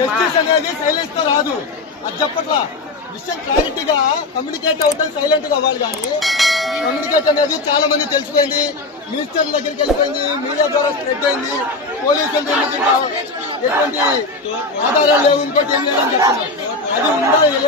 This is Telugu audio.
జస్టిస్ అనేది సైలెన్స్ తో రాదు, అది చెప్పట్లా. విషయం క్లారిటీగా కమ్యూనికేట్ అవుతాం, సైలెంట్ గా అవ్వాలి. కానీ కమ్యూనికేట్ అనేది చాలా మంది తెలిసిపోయింది, మినిస్టర్ల దగ్గరికి వెళ్ళిపోయింది, మీడియా ద్వారా స్ప్రెడ్ అయింది. పోలీసులు ఎటువంటి ఆధారాలు లేవు, ఇంకోటి ఏం లేదని చెప్తున్నారు. అది ఉందా